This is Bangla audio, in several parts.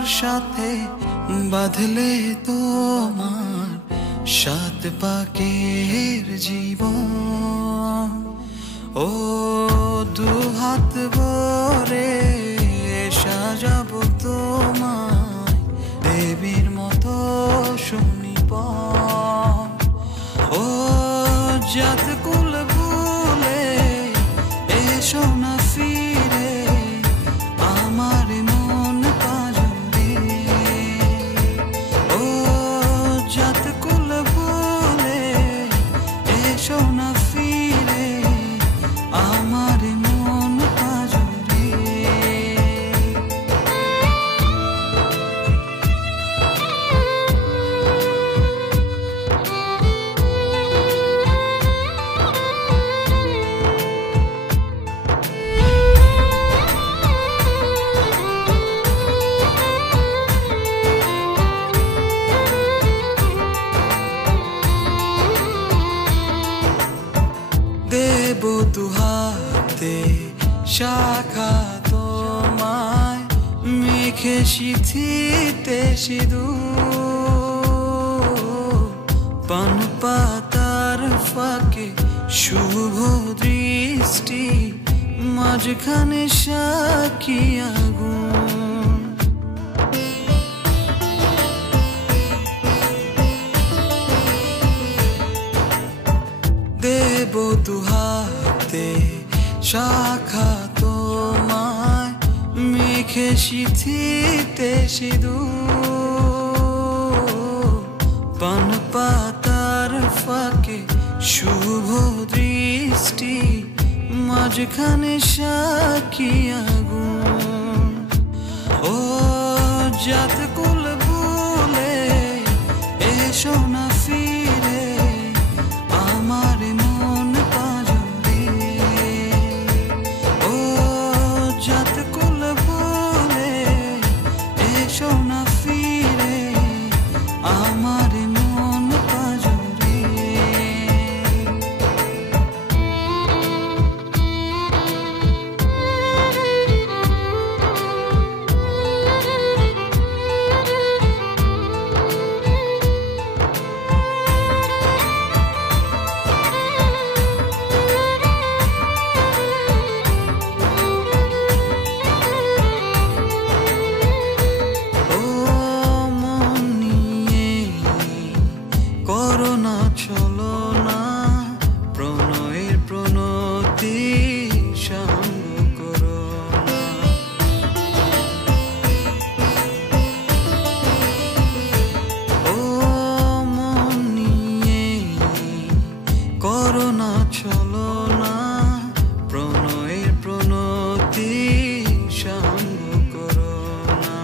তোমার সাথে বাঁধলে তোমার সাত পাকের জীবন। ও দুহাত ভরে সাজাবো তোমায় দেবীর মতো শুনিব। ও জাত কুল ভুলে এসো না ফিরে আমার মন পাজরে। ও জাত কুল ভুলে এসো না ফিরে আমার মন পাজরে। দেব দুহাতে শাখা তোমায় মেখে সিথিতে সিঁদুর। পান পাতার ফাঁকে শুভ দৃষ্টি মাঝখানে সাক্ষী আগুন। দেব দুহাতে শাখা তোমায় মেখে সিথিতে সিঁদুর। পান পাতার ফাঁকে শুভ দৃষ্টি মাঝখানে সাক্ষী আগুন। ও জাত কুল ভুলে এসো না ফিরে আমার মন পাজরে। ও জাত কুল ভুলে এসো না ফিরে আমার মন পাজরে। করোনা চলো না প্রণয়ের প্রণতি সঙ্গ করো না। ও মন নিয়ে করোনা চলো না প্রণয়ের প্রণতি সঙ্গ করো না।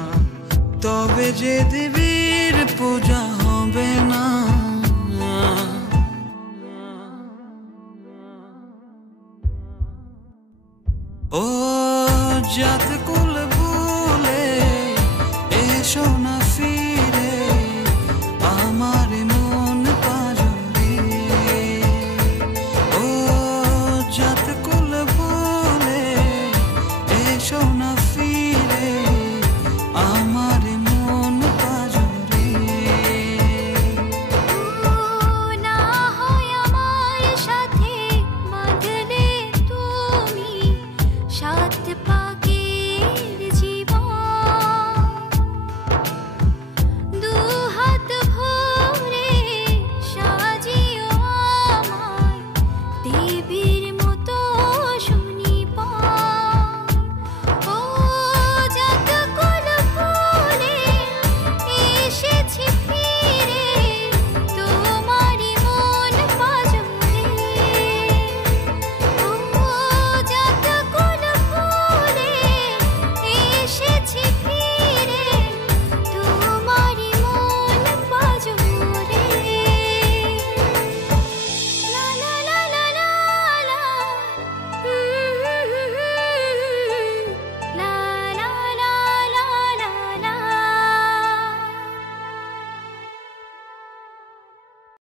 তবে যে দেবীর পূজা হবে না। ও জাত কুল